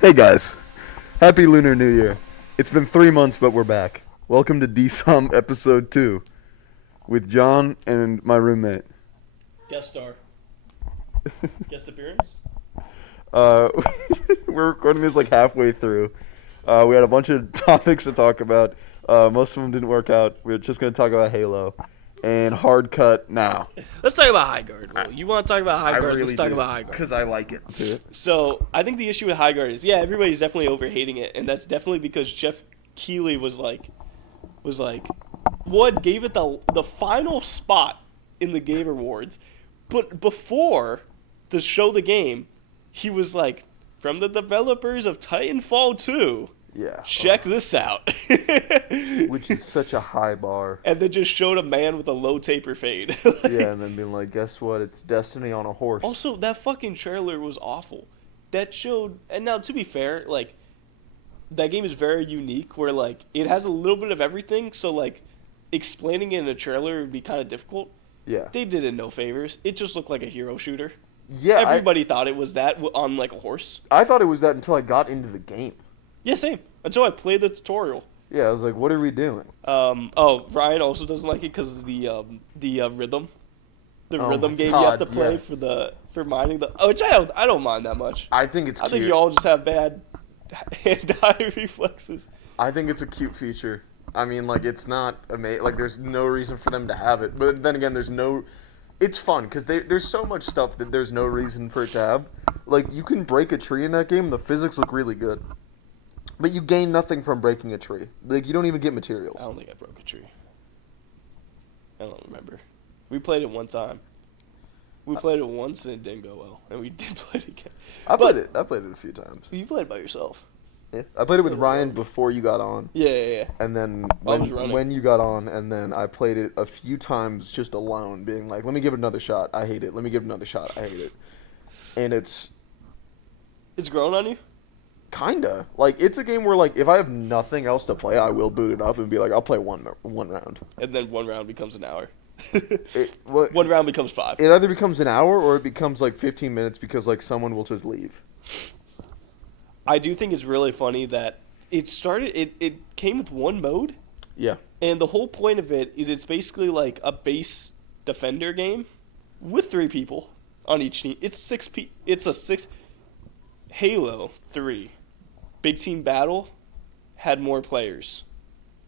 Hey guys, happy Lunar New Year. It's been 3 months, but we're back. Welcome to DSOM episode 2 with John and my roommate. Guest star. Guest appearance? Uh, we're recording this like halfway through. We had a bunch of topics to talk about. Most of them didn't work out. We're just going to talk about Halo and hard cut now. Let's talk about HighGuard. Well, you want to talk about HighGuard? Let's talk about HighGuard. Because I like it. So, I think the issue with HighGuard is, everybody's definitely overhating it, and that's definitely because Jeff Keighley was like, what gave it the final spot in the Game Awards, but before to show the game, he was like, from the developers of Titanfall 2. Yeah. Check this out. Which is such a high bar. And then just showed a man with a low taper fade. Yeah, and then being like, guess what? It's Destiny on a horse. Also, that fucking trailer was awful. That showed, and now to be fair, like, that game is very unique where, like, it has a little bit of everything, so, like, explaining it in a trailer would be kind of difficult. Yeah. They did it no favors. It just looked like a hero shooter. Yeah. Everybody thought it was that on, like, a horse. I thought it was that until I got into the game. Yeah, same. Until I played the tutorial. Yeah, I was like, what are we doing? Ryan also doesn't like it because of the rhythm. The rhythm game you have to play for mining which I don't mind that much. I think it's cute. I think you all just have bad hand-eye reflexes. I think it's a cute feature. I mean, like, it's not amazing. Like, there's no reason for them to have it. But then again, it's fun because there's so much stuff that there's no reason for it to have. Like, you can break a tree in that game, and the physics look really good. But you gain nothing from breaking a tree. Like, you don't even get materials. I don't think I broke a tree. I don't remember. We played it one time. We played it once and it didn't go well, and we did play it again. I played it a few times. You played by yourself. Yeah. I played it with Ryan before you got on. Yeah. And then when you got on, and then I played it a few times just alone, being like, let me give it another shot. I hate it. Let me give it another shot. I hate it. And it's grown on you? Kinda. Like, it's a game where, like, if I have nothing else to play, I will boot it up and be like, I'll play one round. And then one round becomes an hour. One round becomes 5. It either becomes an hour or it becomes, like, 15 minutes because, like, someone will just leave. I do think it's really funny that it came with one mode. Yeah. And the whole point of it is it's basically like a base defender game with 3 people on each team. It's a 6 Halo 3 Big Team Battle had more players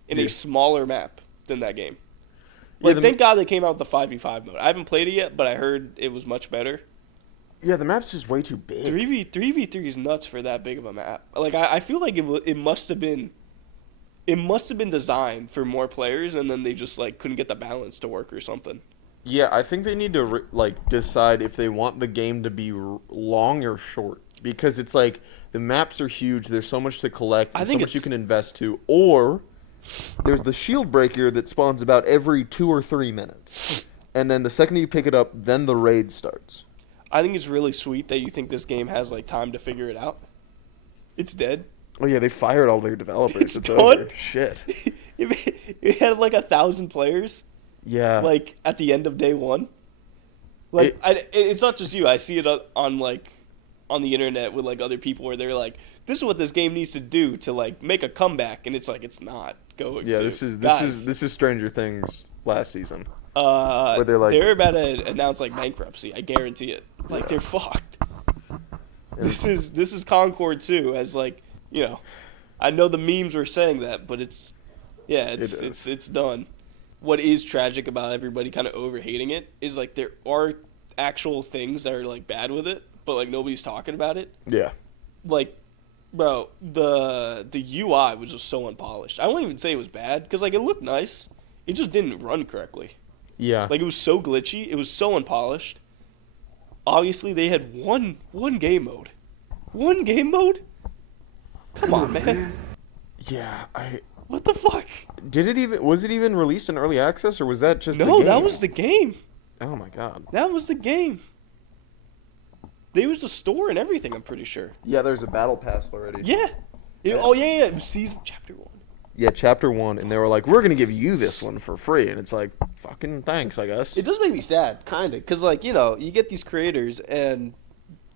in a smaller map than that game. Like, thank God they came out with the 5v5 mode. I haven't played it yet, but I heard it was much better. Yeah, the map's just way too big. 3v3 is nuts for that big of a map. Like, I feel like it must have been designed for more players, and then they just, like, couldn't get the balance to work or something. Yeah, I think they need to decide if they want the game to be long or short, because it's like the maps are huge. There's so much to collect. There's so much you can invest to, or there's the shield breaker that spawns about every 2 or 3 minutes, and then the second that you pick it up, then the raid starts. I think it's really sweet that you think this game has, like, time to figure it out. It's dead. Oh yeah, they fired all their developers. It's done. Over. Shit. It had like 1,000 players. Yeah. Like, at the end of day 1. Like, it's not just you. I see it on the internet with, like, other people where they're like, this is what this game needs to do to, like, make a comeback, and it's like, it's not going to. Yeah, this is Stranger Things last season. Where they're about to announce, like, bankruptcy. I guarantee it. Like, they're fucked. Yeah. This is Concord too, as, like, you know, I know the memes were saying that, but it's done. What is tragic about everybody kind of overhating it is, like, there are actual things that are, like, bad with it, but, like, nobody's talking about it. Yeah. Like, bro, the UI was just so unpolished. I won't even say it was bad, because, like, it looked nice. It just didn't run correctly. Yeah. Like, it was so glitchy. It was so unpolished. Obviously, they had one game mode. One game mode? Come on, man. Yeah, What the fuck? Was it even released in early access, or was that just the game? No, that was the game. Oh my god. That was the game. They was the store and everything, I'm pretty sure. Yeah, there's a battle pass already. Yeah. It was season chapter 1. Yeah, chapter 1, and they were like, we're going to give you this one for free, and it's like, fucking thanks, I guess. It does make me sad, kind of, because, like, you know, you get these creators, and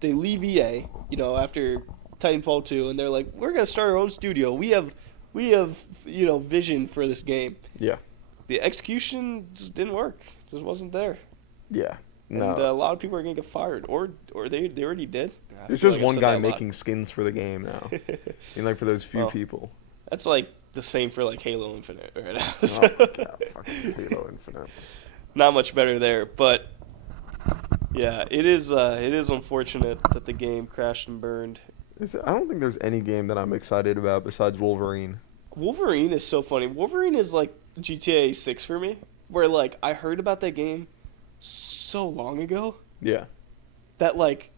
they leave EA, you know, after Titanfall 2, and they're like, we're gonna start our own studio. We have vision for this game. Yeah. The execution just didn't work. Just wasn't there. Yeah. No. And a lot of people are gonna get fired, or they already did. There's just one guy making skins for the game now, and like for those few people. That's like the same for like Halo Infinite right now. Oh my God, fucking Halo Infinite. Not much better there, but yeah, it is unfortunate that the game crashed and burned. I don't think there's any game that I'm excited about besides Wolverine. Wolverine is so funny. Wolverine is like GTA 6 for me, where like I heard about that game so long ago. Yeah. That like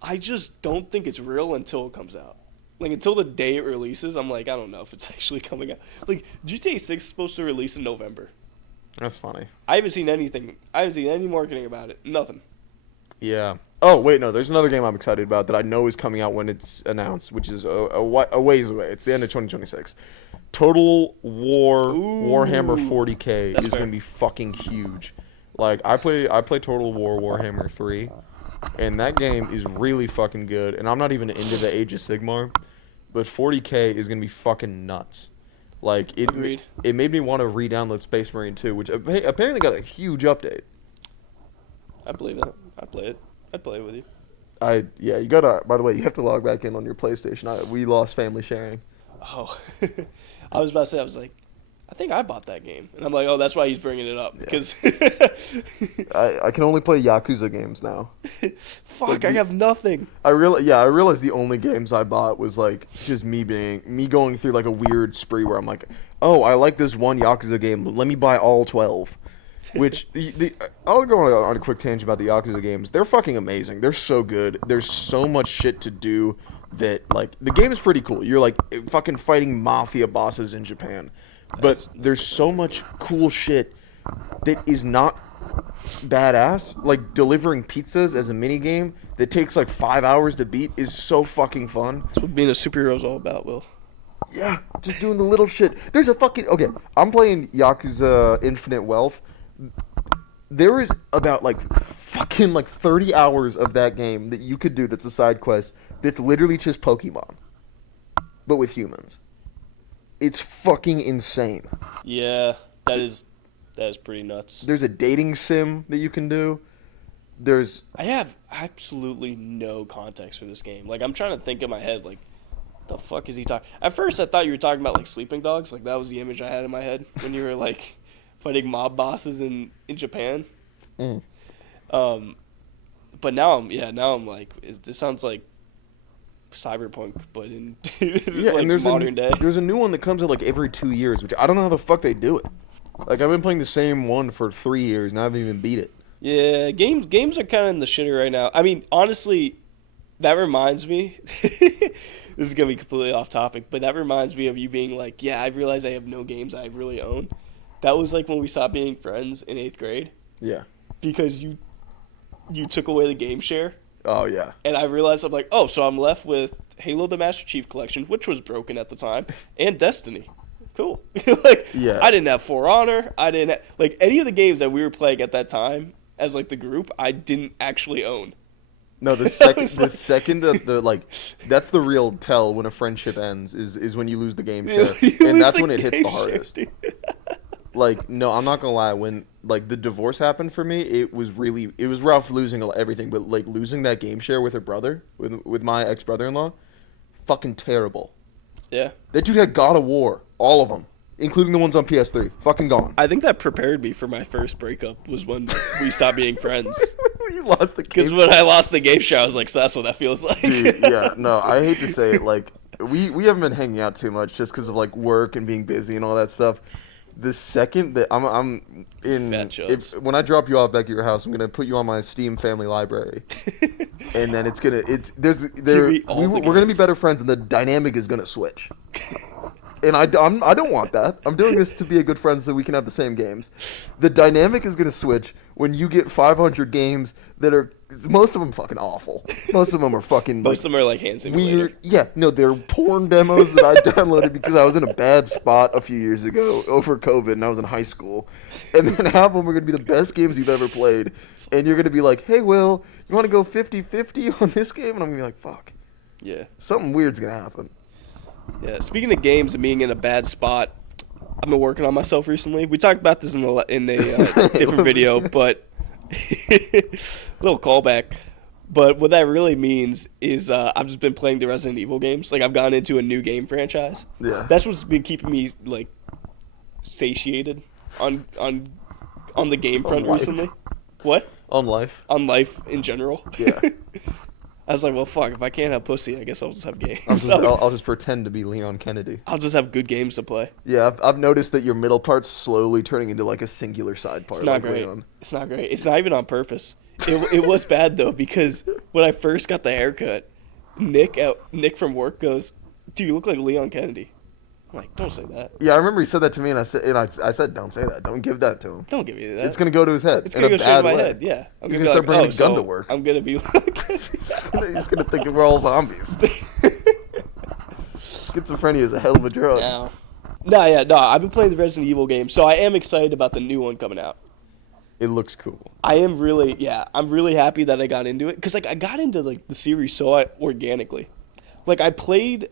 I just don't think it's real until it comes out. Like until the day it releases, I'm like, I don't know if it's actually coming out. Like GTA 6 is supposed to release in November. That's funny. I haven't seen anything. I haven't seen any marketing about it. Nothing. Yeah. Oh, wait, no. There's another game I'm excited about that I know is coming out when it's announced, which is a ways away. It's the end of 2026. Total War Warhammer 40K is going to be fucking huge. Like, I play Total War Warhammer 3, and that game is really fucking good. And I'm not even into the Age of Sigmar, but 40K is going to be fucking nuts. Like, it made me want to re-download Space Marine 2, which apparently got a huge update. I believe it. I'd play it with you. Yeah, you gotta. By the way, you have to log back in on your PlayStation. We lost family sharing. Oh, I was about to say. I was like, I think I bought that game, and I'm like, oh, that's why he's bringing it up because I can only play Yakuza games now. Fuck, like, I have nothing. I realized the only games I bought was like just me going through like a weird spree where I'm like, oh, I like this one Yakuza game. Let me buy all 12. Which I'll go on a quick tangent about the Yakuza games. They're fucking amazing. They're so good. There's so much shit to do that like the game is pretty cool. You're like fucking fighting mafia bosses in Japan, but there's so much cool shit that is not badass. Like delivering pizzas as a mini game that takes like 5 hours to beat is so fucking fun. That's what being a superhero is all about, Will. Yeah, just doing the little shit. There's a fucking I'm playing Yakuza Infinite Wealth. There is about like fucking like 30 hours of that game that you could do that's a side quest that's literally just Pokemon, but with humans. It's fucking insane. Yeah, that is pretty nuts. There's a dating sim that you can do. I have absolutely no context for this game. Like I'm trying to think in my head like what the fuck is he talking? At first I thought you were talking about like sleeping dogs. Like that was the image I had in my head when you were like fighting mob bosses in Japan. But now I'm like, this sounds like Cyberpunk, but in like and there's modern day. There's a new one that comes out like every 2 years, which I don't know how the fuck they do it. Like I've been playing the same one for 3 years and I haven't even beat it. Yeah, games are kind of in the shitter right now. I mean, honestly, that reminds me. This is gonna be completely off topic, but that reminds me of you being like, yeah, I realize I have no games I really own. That was like when we stopped being friends in 8th grade. Yeah. Because you took away the game share. Oh, yeah. And I realized, I'm like, oh, so I'm left with Halo the Master Chief Collection, which was broken at the time, and Destiny. Cool. Like, yeah. I didn't have For Honor. I didn't have, like, any of the games that we were playing at that time as, like, the group, I didn't actually own. No, the second that like that's the real tell when a friendship ends is when you lose the game share, and that's when it hits the hardest. Like, no, I'm not gonna lie. When like the divorce happened for me, it was rough losing everything, but like losing that game share with her brother, with my ex brother-in-law, fucking terrible. Yeah, that dude had God of War, all of them, including the ones on PS3, fucking gone. I think that prepared me for my first breakup was when we stopped being friends. You lost the game. Because when I lost the game share, I was like, so that's what that feels like. Dude, yeah, no, I hate to say it, like we haven't been hanging out too much just because of like work and being busy and all that stuff. The second that I'm in, when I drop you off back at your house, I'm gonna put you on my Steam family library, and then we're gonna be better friends, and the dynamic is gonna switch. And I don't want that. I'm doing this to be a good friend so we can have the same games. The dynamic is gonna switch when you get 500 games that are most of them fucking awful. Most of them are fucking most of them are like hand simulator. Weird. Yeah, no, they're porn demos that I downloaded because I was in a bad spot a few years ago over COVID and I was in high school. And then half of them are gonna be the best games you've ever played. And you're gonna be like, hey, Will, you want to go 50-50 on this game? And I'm gonna be like, fuck. Yeah. Something weird's gonna happen. Yeah. Speaking of games and being in a bad spot, I've been working on myself recently. We talked about this in a different video, but little callback. But what that really means is I've just been playing the Resident Evil games. Like I've gone into a new game franchise. Yeah. That's what's been keeping me like satiated on the game front recently. What? On life. On life in general. Yeah. I was like, well, fuck. If I can't have pussy, I guess I'll just have games. I'll just pretend to be Leon Kennedy. I'll just have good games to play. Yeah, I've noticed that your middle part's slowly turning into like a singular side part. It's not great. Leon. It's not great. It's not even on purpose. It was bad though because when I first got the haircut, Nick from work goes, "Dude, you look like Leon Kennedy." I'm like, don't say that. Yeah, I remember he said that to me, and I said, don't say that. Don't give that to him. Don't give me that. It's gonna go to his head. It's gonna go straight to my head. Yeah, I'm gonna start bringing a gun to work. I'm gonna be like, he's gonna think we're all zombies. Schizophrenia is a hell of a drug. No. I've been playing the Resident Evil game, so I am excited about the new one coming out. It looks cool. I'm really happy that I got into it because like I got into like the series so organically. Like I played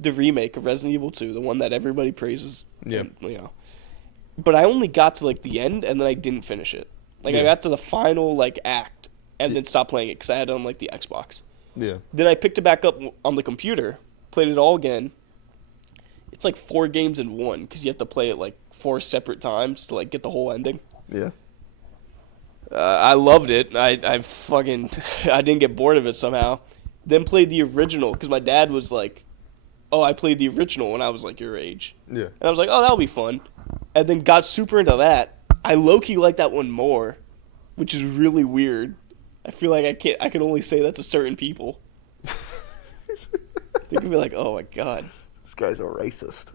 the remake of Resident Evil 2, the one that everybody praises. Yeah. And, but I only got to like the end and then I didn't finish it. Like I got to the final like act and then stopped playing it because I had it on like the Xbox. Yeah. Then I picked it back up on the computer, played it all again. It's like 4 games in one because you have to play it like 4 separate times to like get the whole ending. Yeah. I loved it. I didn't get bored of it somehow. Then played the original because my dad was like, "Oh, I played the original when I was like your age." Yeah. And I was like, "Oh, that'll be fun." And then got super into that. I low-key like that one more, which is really weird. I feel like I can only say that to certain people. They can be like, "Oh my god, this guy's a racist."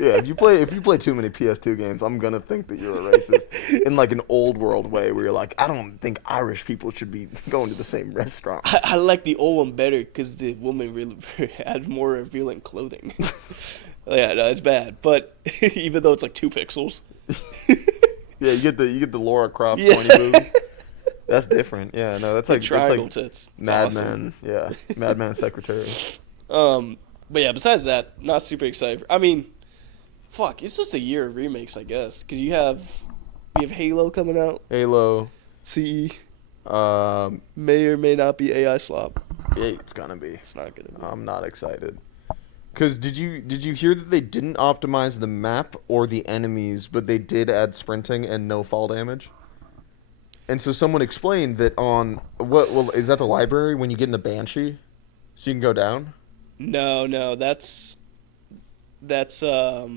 Yeah, if you play too many PS2 games, I'm gonna think that you're a racist in like an old world way where you're like, I don't think Irish people should be going to the same restaurants. I like the old one better because the woman really had more revealing clothing. Yeah, no, it's bad, but even though it's like 2 pixels. Yeah, you get the Laura Croft pointy boobs. That's different. Yeah, no, that's like triangle tits. Mad Men. Yeah, Mad Men secretary. But yeah, besides that, not super excited. I mean, fuck, it's just a year of remakes, I guess, because you have Halo coming out. Halo, CE. May or may not be AI slop. It's gonna be. It's not gonna be. I'm not excited. Cause did you hear that they didn't optimize the map or the enemies, but they did add sprinting and no fall damage? And so someone explained that on well is that the library when you get in the Banshee, so you can go down? No, that's assault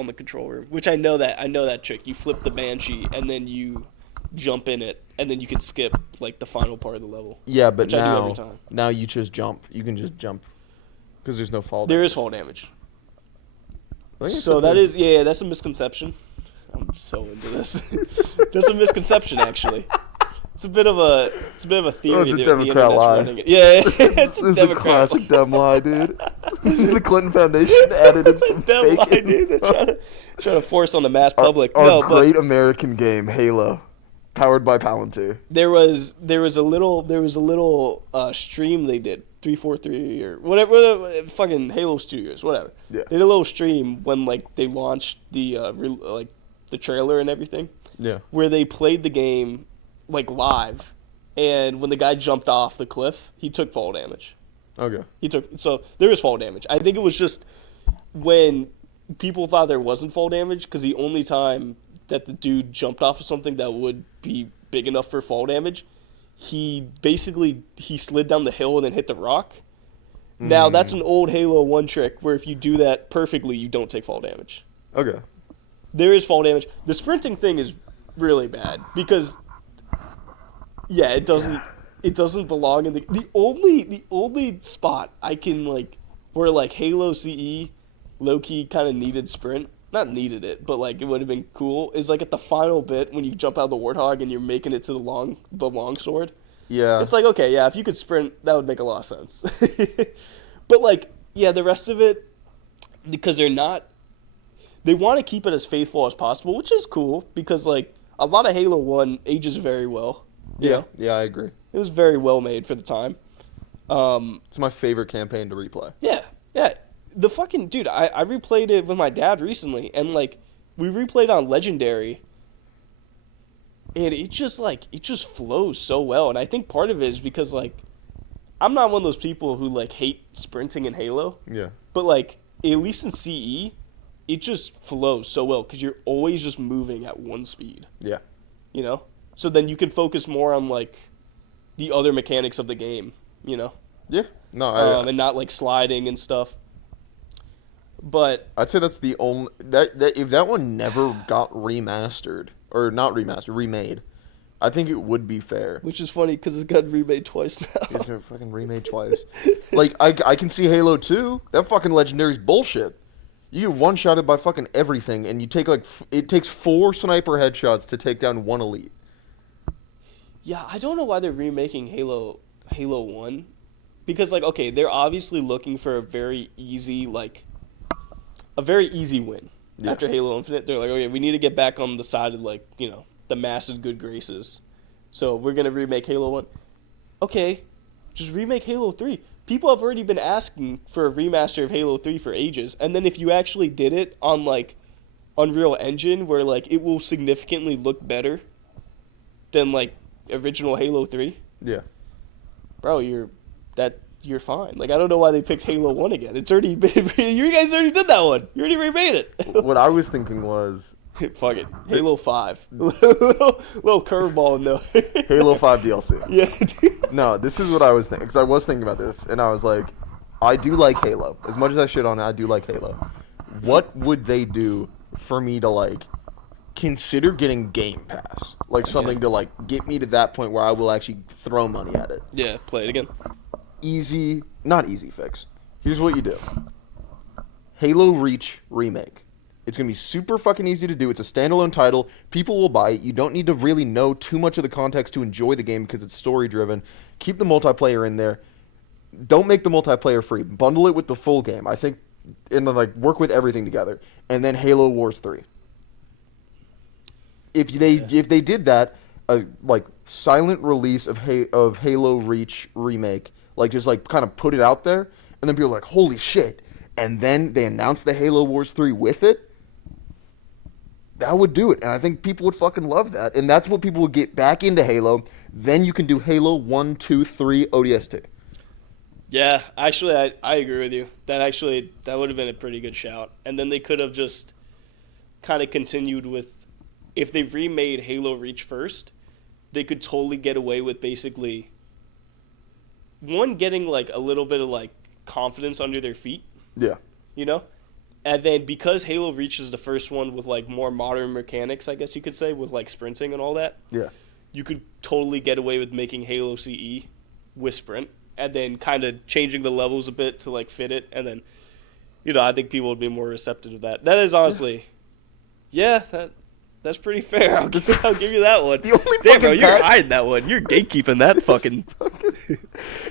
in the control room, which I know that trick. You flip the Banshee and then you jump in it, and then you can skip like the final part of the level. Yeah, but now you just jump. You can just jump because there's no fall damage. There is fall damage. So that's a misconception. I'm so into this. There's a misconception actually. It's a bit of a theory. Oh, it's a Democrat lie. Yeah, it's a Democrat classic dumb lie, dude. The Clinton Foundation added in some fake lie, dude. They're trying to force on the mass public. Our great American game, Halo, powered by Palantir. There was a little stream they did, 343 or whatever, fucking Halo Studios, whatever. Yeah. They did a little stream when like they launched the the trailer and everything. Yeah. Where they played the game like live, and when the guy jumped off the cliff, he took fall damage. Okay. So there is fall damage. I think it was just when people thought there wasn't fall damage because the only time that the dude jumped off of something that would be big enough for fall damage, he slid down the hill and then hit the rock. Now that's an old Halo 1 trick where if you do that perfectly, you don't take fall damage. Okay. There is fall damage. The sprinting thing is really bad because it doesn't belong in the only spot I can like where like Halo CE low-key kind of needed sprint. Not needed it, but like it would have been cool is like at the final bit when you jump out of the warthog and you're making it to the long sword. Yeah. It's like, okay, yeah, if you could sprint, that would make a lot of sense. But like, yeah, the rest of it, because they want to keep it as faithful as possible, which is cool because like a lot of Halo 1 ages very well. Yeah, I agree. It was very well made for the time. It's my favorite campaign to replay. Yeah. The fucking dude, I replayed it with my dad recently, and like we replayed on Legendary, and it just flows so well. And I think part of it is because like I'm not one of those people who like hate sprinting in Halo. Yeah. But like at least in CE, it just flows so well because you're always just moving at one speed. Yeah. You know? So then you can focus more on like the other mechanics of the game, you know? Yeah. No, and not like sliding and stuff. But I'd say that's the only that if that one never got remastered or not remastered, remade, I think it would be fair. Which is funny because it's got remade twice now. It's got fucking remade twice. Like I can see Halo 2. That fucking Legendary's bullshit. You get one-shotted by fucking everything, and you take like it takes 4 sniper headshots to take down 1 elite. Yeah, I don't know why they're remaking Halo 1, because like okay, they're obviously looking for a very easy win. Yeah. After Halo Infinite. They're like, okay, we need to get back on the side of like, you know, the massive good graces. So we're going to remake Halo 1. Okay, just remake Halo 3. People have already been asking for a remaster of Halo 3 for ages. And then if you actually did it on like Unreal Engine where like it will significantly look better than like original Halo 3. Yeah. Bro, you're fine. Like, I don't know why they picked Halo 1 again. It's already been... You guys already did that one. You already remade it. What I was thinking was... Fuck it. Halo 5. little curveball in there. Halo 5 DLC. Yeah. No, this is what I was thinking. Because I was thinking about this, and I was like, I do like Halo. As much as I shit on it, I do like Halo. What would they do for me to, like, consider getting Game Pass? Like, something to, like, get me to that point where I will actually throw money at it. Yeah, play it again. Not easy fix. Here's what you do. Halo Reach Remake. It's going to be super fucking easy to do. It's a standalone title. People will buy it. You don't need to really know too much of the context to enjoy the game because it's story driven. Keep the multiplayer in there. Don't make the multiplayer free. Bundle it with the full game. I think, and then like work with everything together. And then Halo Wars 3. If they did that, like silent release of Halo Reach Remake, like just like kind of put it out there, and then people are like, holy shit, and then they announced the Halo Wars 3 with it, that would do it. And I think people would fucking love that, and that's what people would get back into Halo. Then you can do Halo 1, 2, 3 ODST. Yeah, actually I agree with you. That would have been a pretty good shout. And then they could have just kind of continued with, if they remade Halo Reach first, they could totally get away with basically getting like a little bit of like confidence under their feet. Yeah. You know? And then because Halo Reach is the first one with like more modern mechanics, I guess you could say, with like sprinting and all that. Yeah. You could totally get away with making Halo CE with sprint and then kind of changing the levels a bit to like fit it, and then you know, I think people would be more receptive to that. That is honestly that's pretty fair. I'll give you that one. Damn, bro, you're hiding that one. You're gatekeeping that fucking...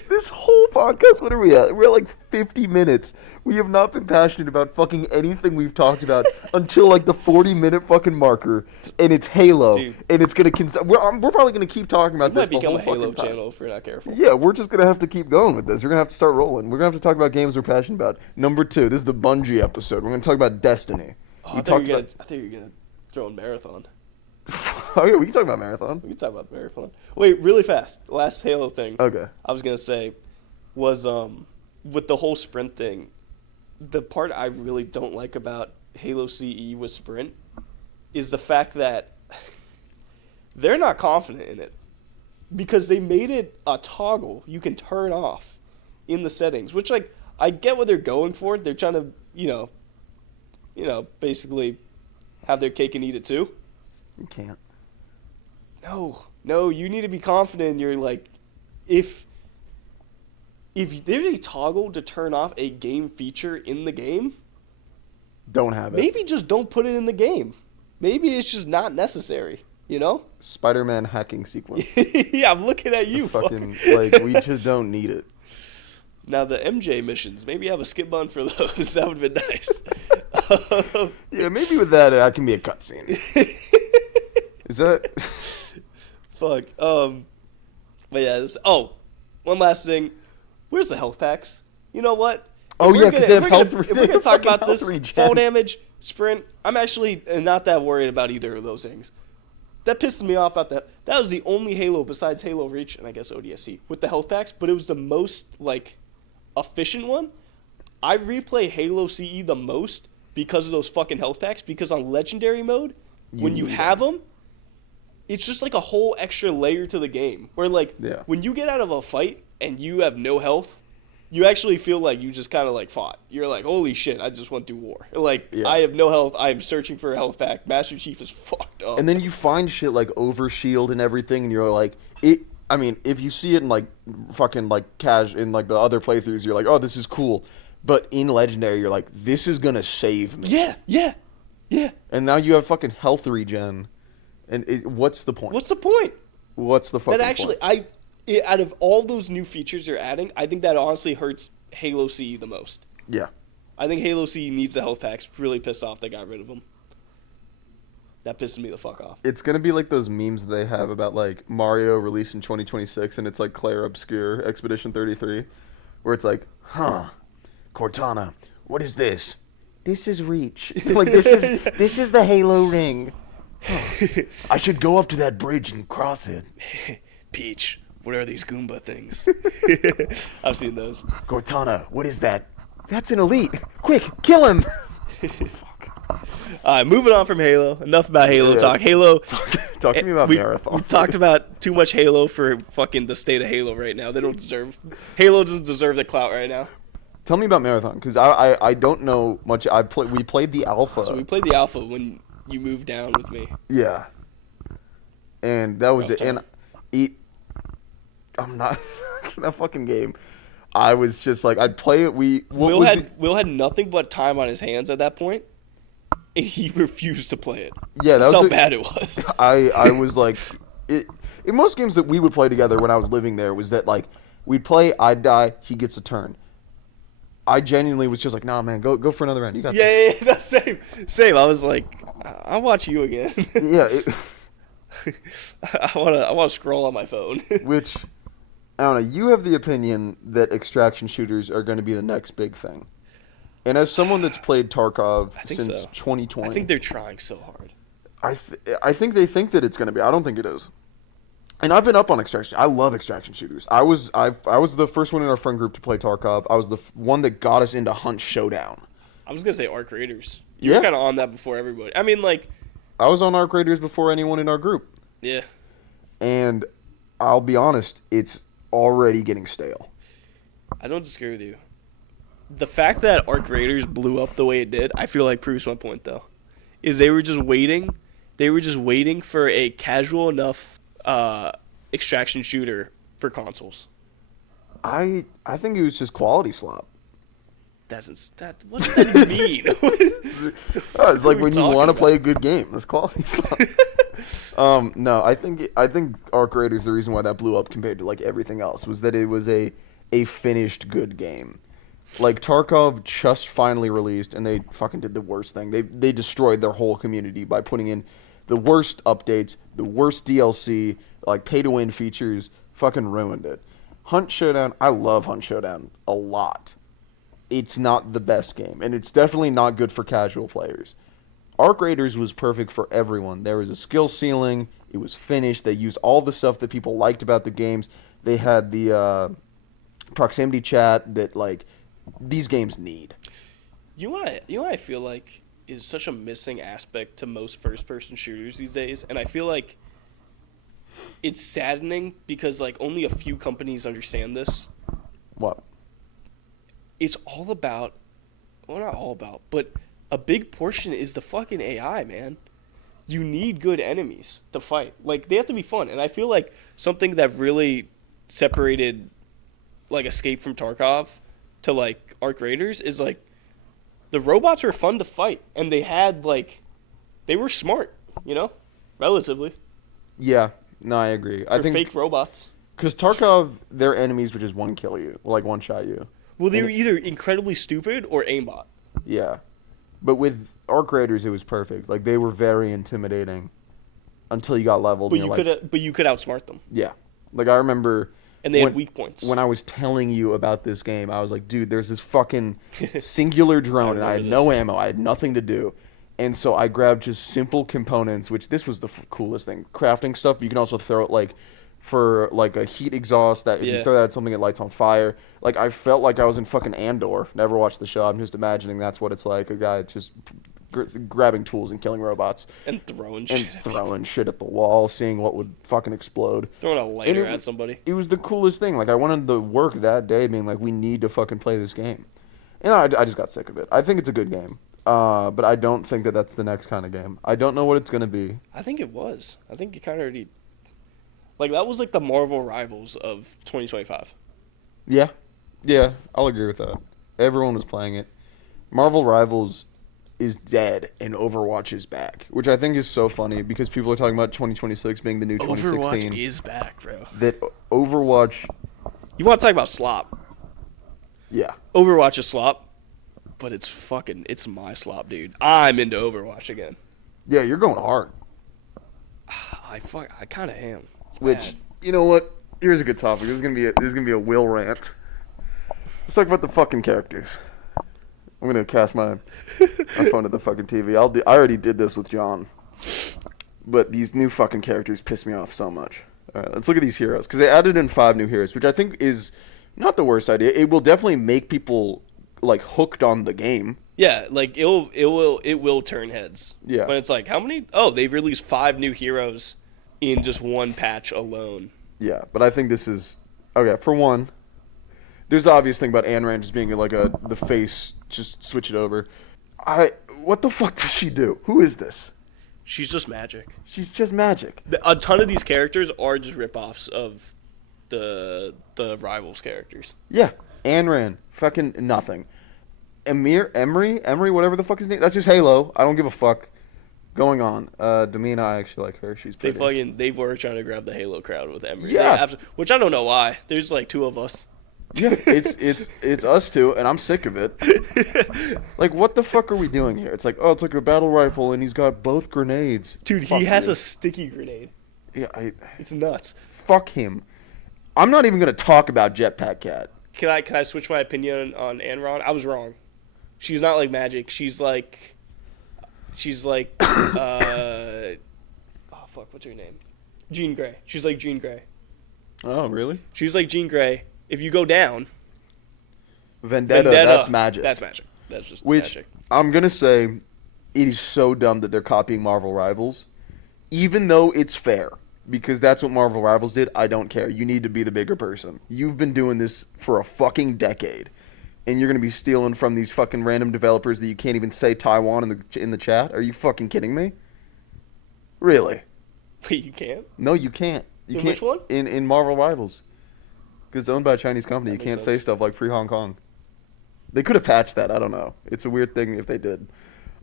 This whole podcast, what are we at? We're at like 50 minutes. We have not been passionate about fucking anything we've talked about until like the 40-minute fucking marker, and it's Halo. Dude. And it's going to... We're probably going to keep talking about this the whole fucking time. Might become a Halo channel if we're not careful. Yeah, we're just going to have to keep going with this. We're going to have to start rolling. We're going to have to talk about games we're passionate about. Number 2, this is the Bungie episode. We're going to talk about Destiny. Oh, I thought you were going to... Throwing Marathon. Oh yeah, we can talk about Marathon. We can talk about Marathon. Wait, really fast. Last Halo thing. Okay. I was gonna say was with the whole sprint thing, the part I really don't like about Halo CE with sprint is the fact that they're not confident in it because they made it a toggle you can turn off in the settings, which like I get what they're going for. They're trying to you know basically have their cake and eat it too. You can't. No, you need to be confident. You're like, if there's a toggle to turn off a game feature in the game, don't have it. Maybe just don't put it in the game. Maybe it's just not necessary. You know? Spider-Man hacking sequence. Yeah, I'm looking at you. Fucking like we just don't need it. Now the MJ missions, maybe have a skip button for those. That would have been nice. Yeah, maybe with that can be a cutscene. Is that? Fuck. But yeah. One last thing. Where's the health packs? You know what? Oh, yeah, because they have health. If we're going to talk about this, fall damage, sprint, I'm actually not that worried about either of those things. That pissed me off. That was the only Halo besides Halo Reach and I guess ODST with the health packs, but it was the most like efficient one. I replay Halo CE the most because of those fucking health packs. Because on Legendary mode, when you have them, it's just like a whole extra layer to the game. Where like when you get out of a fight and you have no health, you actually feel like you just kind of like fought. You're like, holy shit, I just went through war. Like, I have no health. I am searching for a health pack. Master Chief is fucked up. And then you find shit like Overshield and everything, and you're like, I mean, if you see it in like fucking like in like the other playthroughs, you're like, oh, this is cool. But in Legendary, you're like, this is gonna save me. Yeah. And now you have fucking health regen. And what's the point? What's the point? What's the fucking that actually, point? Out of all those new features they're adding, I think that honestly hurts Halo CE the most. Yeah. I think Halo CE needs the health packs. Really pissed off they got rid of them. That pisses me the fuck off. It's going to be like those memes they have about like Mario released in 2026 and it's like Claire Obscure Expedition 33 where it's like, Cortana, what is this? This is Reach. Like this is the Halo ring. I should go up to that bridge and cross it. Peach, what are these Goomba things? I've seen those. Cortana, what is that? That's an elite. Quick, kill him. Fuck. All right, moving on from Halo. Enough about Halo talk. Halo. Talk to me about Marathon. We've talked about too much Halo for fucking the state of Halo right now. Halo doesn't deserve the clout right now. Tell me about Marathon, because I don't know much. We played the alpha. So we played the alpha when you moved down with me. Yeah. And that was it. And I'm not that fucking game. I was just like, I'd play it. Will had nothing but time on his hands at that point, and he refused to play it. Yeah, that's how bad it was. I was like, in most games that we would play together when I was living there was that like we'd play, I'd die, he gets a turn. I genuinely was just like, nah, man, go for another round. You got this. Yeah, same. I was like, I'll watch you again. Yeah. I wanna scroll on my phone. Which, I don't know. You have the opinion that extraction shooters are going to be the next big thing, and as someone that's played Tarkov since 2020, I think they're trying so hard. I think they think that it's going to be. I don't think it is. And I've been up on extraction. I love extraction shooters. I was the first one in our friend group to play Tarkov. I was the one that got us into Hunt Showdown. I was gonna say Arc Raiders. You were kind of on that before everybody. I mean, like, I was on Arc Raiders before anyone in our group. Yeah. And I'll be honest, it's already getting stale. I don't disagree with you. The fact that Arc Raiders blew up the way it did, I feel like proves one point though, is they were just waiting. They were just waiting for a casual enough extraction shooter for consoles. I think it was just quality slop. What does that even mean? It's like when you want to play a good game. That's quality slop. No, I think Arc Raiders, the reason why that blew up compared to like everything else was that it was a finished good game. Like Tarkov just finally released and they fucking did the worst thing. They destroyed their whole community by putting in the worst updates, the worst DLC, like pay-to-win features, fucking ruined it. Hunt Showdown, I love Hunt Showdown a lot. It's not the best game, and it's definitely not good for casual players. Arc Raiders was perfect for everyone. There was a skill ceiling. It was finished. They used all the stuff that people liked about the games. They had the proximity chat that, like, these games need. You know what I feel like is such a missing aspect to most first-person shooters these days, and I feel like it's saddening because like only a few companies understand this. What? It's all about, well, not all about, but a big portion is the fucking AI, man. You need good enemies to fight. Like, they have to be fun, and I feel like something that really separated like Escape from Tarkov to like Arc Raiders is like the robots were fun to fight, and they were smart, you know, relatively. Yeah, no, I agree. I think fake robots. Because Tarkov, their enemies would just one-kill you, like one-shot you. Well, they were either incredibly stupid or aimbot. Yeah, but with Arc Raiders, it was perfect. Like they were very intimidating until you got leveled. But you could outsmart them. Yeah, like I remember And they had weak points. When I was telling you about this game, I was like, dude, there's this fucking singular drone, and I had no ammo. I had nothing to do. And so I grabbed just simple components, which this was the coolest thing. Crafting stuff, but you can also throw it, like, for, like, a heat exhaust that if you throw that at something, it lights on fire. Like, I felt like I was in fucking Andor. Never watched the show. I'm just imagining that's what it's like. A guy just grabbing tools and killing robots. And throwing shit at the wall, seeing what would fucking explode. Throwing a lighter at somebody. It was the coolest thing. Like, I wanted to work that day being like, we need to fucking play this game. And I just got sick of it. I think it's a good game. But I don't think that that's the next kind of game. I don't know what it's going to be. I think it was. I think it kind of already... Like, that was like the Marvel Rivals of 2025. Yeah. Yeah, I'll agree with that. Everyone was playing it. Marvel Rivals is dead and Overwatch is back, which I think is so funny because people are talking about 2026 being the new 2016. Overwatch is back, bro. That Overwatch... You want to talk about slop? Yeah. Overwatch is slop, but it's my slop, dude. I'm into Overwatch again. Yeah, you're going hard. I kind of am. Which, you know what? Here's a good topic. This is gonna be a Will rant. Let's talk about the fucking characters. I'm gonna cast my phone at the fucking TV. I already did this with John, but these new fucking characters piss me off so much. All right, let's look at these heroes because they added in 5 new heroes, which I think is not the worst idea. It will definitely make people like hooked on the game. Yeah, like it will turn heads. Yeah. But it's like, how many? Oh, they've released 5 new heroes in just one patch alone. Yeah, but I think this is okay. For one, there's the obvious thing about Ayn Rand just being like the face. Just switch it over. What the fuck does she do? Who is this? She's just magic. She's just magic. A ton of these characters are just ripoffs of the Rivals characters. Yeah, Ayn Rand, fucking nothing. Emery, whatever the fuck his name. That's just Halo. I don't give a fuck. Going on. Damina, I actually like her. She's pretty. They were trying to grab the Halo crowd with Emery. Yeah. Which I don't know why. There's like 2 of us. Yeah, it's us two, and I'm sick of it. Like, what the fuck are we doing here? It's like, oh, it's like a battle rifle, and he's got both grenades. Dude, he has a sticky grenade. Yeah, it's nuts. Fuck him. I'm not even gonna talk about Jetpack Cat. Can I switch my opinion on Anron? I was wrong. She's not like magic. She's like oh fuck, what's her name? Jean Grey. She's like Jean Grey. Oh, really? She's like Jean Grey. If you go down, Vendetta, that's magic. That's magic. That's just Which, magic. I'm gonna say, it is so dumb that they're copying Marvel Rivals, even though it's fair. Because that's what Marvel Rivals did. I don't care. You need to be the bigger person. You've been doing this for a fucking decade. And you're going to be stealing from these fucking random developers that you can't even say Taiwan in the chat? Are you fucking kidding me? Really? Wait, you can't? No, you can't. You can't. Which one? In Marvel Rivals. Because it's owned by a Chinese company. You can't say stuff like Free Hong Kong. They could have patched that. I don't know. It's a weird thing if they did.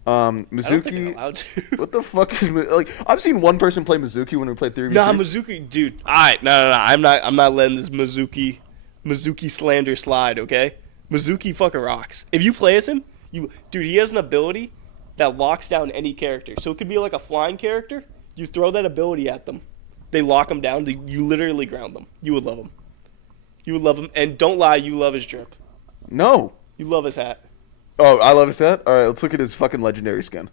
Mizuki. I don't think they're allowed to. What the fuck is like? I've seen one person play Mizuki when we played 3v3. Nah, Mizuki, dude. All right, no. I'm not letting this Mizuki slander slide. Okay, Mizuki fucking rocks. If you play as him, dude, he has an ability that locks down any character. So it could be like a flying character. You throw that ability at them, they lock them down. You literally ground them. You would love him. You would love him, and don't lie, you love his drip. No. You love his hat. Oh, I love his hat? All right, let's look at his fucking legendary skin.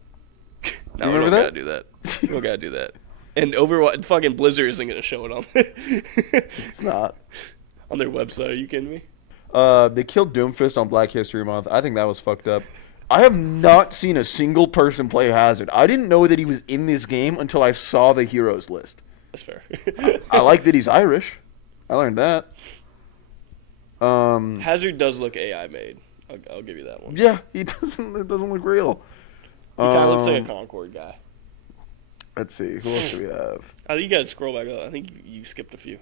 No, we don't gotta do that. We don't gotta do that. And Overwatch, fucking Blizzard isn't gonna show it on there. It's not. On their website, are you kidding me? They killed Doomfist on Black History Month. I think that was fucked up. I have not seen a single person play Hazard. I didn't know that he was in this game until I saw the heroes list. That's fair. I like that he's Irish. I learned that. Hazard does look AI made. I'll give you that one. Yeah, it doesn't look real. He kind of looks like a Concord guy. Let's see. Who else do we have? I think you got to scroll back up. I think you skipped a few.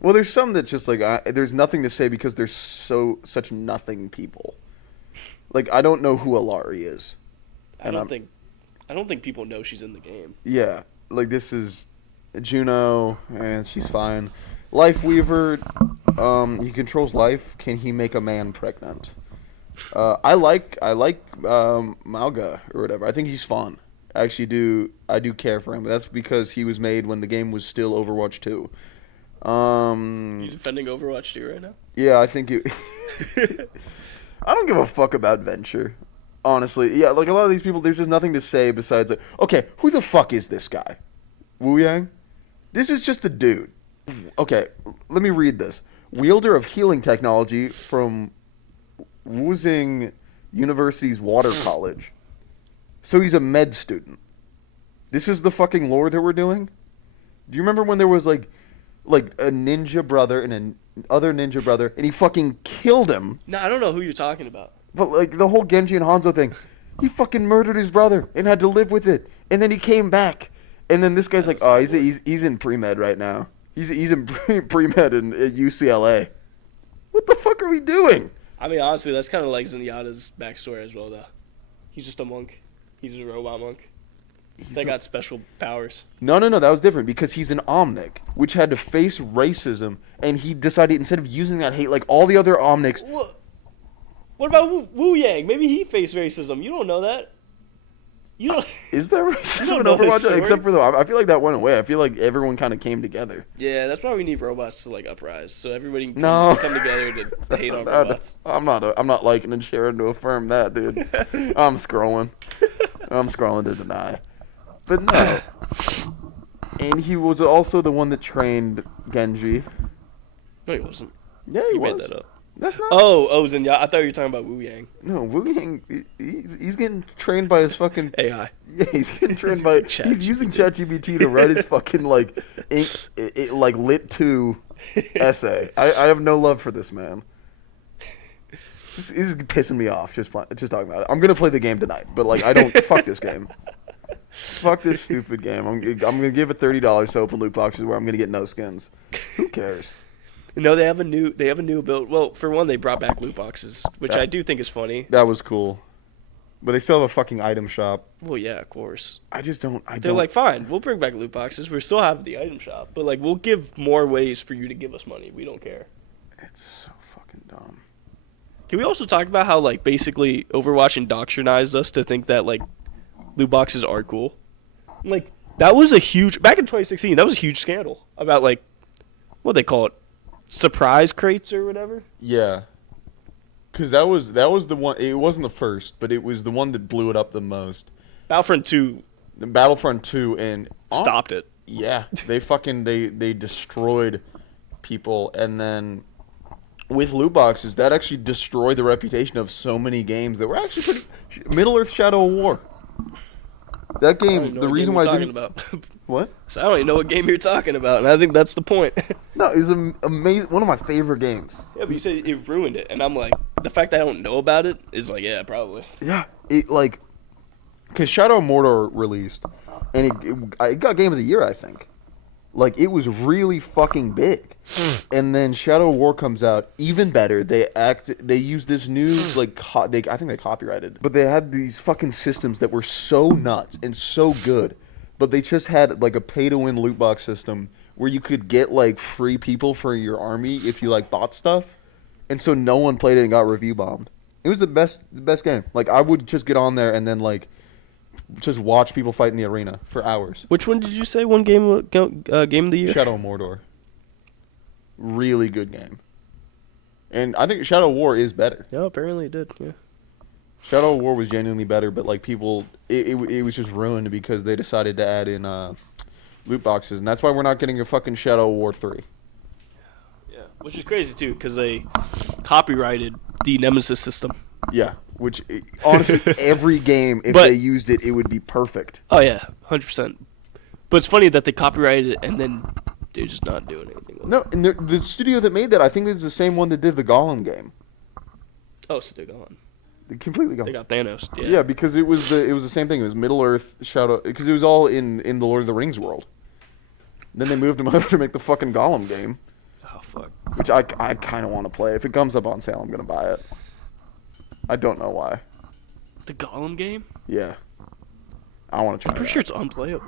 Well, there's some that just like there's nothing to say because there's such nothing people. Like I don't know who Alari is. I don't think people know she's in the game. Yeah, like this is Juno, and she's fine. Life Weaver, he controls life. Can he make a man pregnant? I like Mauga or whatever. I think he's fun. I do care for him. That's because he was made when the game was still Overwatch 2. You defending Overwatch 2 right now? Yeah, I think you. I don't give a fuck about Venture. Honestly, yeah, like a lot of these people, there's just nothing to say besides like, okay, who the fuck is this guy? Wu Yang? This is just a dude. Okay, let me read this. Wielder of healing technology from Wuzhou University's Water College. So he's a med student. This is the fucking lore that we're doing? Do you remember when there was like a ninja brother and other ninja brother, and he fucking killed him? No, I don't know who you're talking about. But like the whole Genji and Hanzo thing, he fucking murdered his brother and had to live with it, and then he came back, and then this guy's like, oh, he's in pre-med right now. He's in pre-med at UCLA. What the fuck are we doing? I mean, honestly, that's kind of like Zenyatta's backstory as well, though. He's just a monk. He's just a robot monk. They got special powers. No, that was different because he's an Omnic, which had to face racism, and he decided instead of using that hate like all the other Omnics. What about Wu Yang? Maybe he faced racism. You don't know that. You don't. Is there racism in Overwatch? Except for I feel like that went away. I feel like everyone kind of came together. Yeah, that's why we need robots to like uprise, so everybody can come together to hate on robots. I'm not liking and sharing to affirm that, dude. I'm scrolling to deny. But no. And he was also the one that trained Genji. No, he wasn't. Yeah, he was. Made that up. That's not. Oh, Zenyatta. I thought you were talking about Wu Yang. No, Wu Yang. He's getting trained by his fucking AI. Yeah, he's getting trained by. He's using ChatGPT to write his fucking like Lit 2 essay. I have no love for this man. This is pissing me off just talking about it. I'm gonna play the game tonight, but like I don't fuck this game. Fuck this stupid game. I'm gonna give it $30 to open loot boxes where I'm gonna get no skins. Who cares? No, they have a new ability. Well, for one, they brought back loot boxes, which I do think is funny. That was cool, but they still have a fucking item shop. Well, yeah, of course. They're like, fine, we'll bring back loot boxes. We still have the item shop, but like, we'll give more ways for you to give us money. We don't care. It's so fucking dumb. Can we also talk about how like basically Overwatch indoctrinized us to think that like loot boxes are cool? Like that was back in 2016. That was a huge scandal about like what they call it. Surprise crates or whatever. Yeah, because that was the one. It wasn't the first, but it was the one that blew it up the most. Battlefront 2 and stopped it. Yeah, they destroyed people, and then with loot boxes, that actually destroyed the reputation of so many games that were actually pretty. Middle-earth Shadow of War. That game, the reason why I didn't. About. What? So I don't even know what game you're talking about, and I think that's the point. No, it was amazing. One of my favorite games. Yeah, but you said it ruined it, and I'm like, the fact that I don't know about it is like, yeah, probably. Yeah, because Shadow of Mordor released, and it got Game of the Year, I think. Like, it was really fucking big. And then Shadow of War comes out, even better. They used this new, like, I think they copyrighted. But they had these fucking systems that were so nuts and so good. But they just had, like, a pay-to-win loot box system where you could get, like, free people for your army if you, like, bought stuff. And so no one played it and got review bombed. It was the best game. Like, I would just get on there and then, like, just watch people fight in the arena for hours. Which one did you say won game of the year? Shadow of Mordor. Really good game. And I think Shadow of War is better. Yeah, apparently it did, yeah. Shadow of War was genuinely better, but like people, it was just ruined because they decided to add in loot boxes, and that's why we're not getting a fucking Shadow of War 3. Yeah, which is crazy too, because they copyrighted the Nemesis system. Yeah, which honestly, every game, if they used it, it would be perfect. Oh yeah, 100%. But it's funny that they copyrighted it and then they're just not doing anything with it. No, and the studio that made that, I think it's the same one that did the Gollum game. Oh, so they're gone. They're completely gone. They got Thanos. Yeah. Yeah, because it was the same thing. It was Middle Earth Shadow, because it was all in the Lord of the Rings world. Then they moved them over to make the fucking Gollum game. Oh fuck. Which I kind of want to play. If it comes up on sale, I'm gonna buy it. I don't know why. The Gollum game? Yeah. I want to try. I'm pretty sure it's unplayable.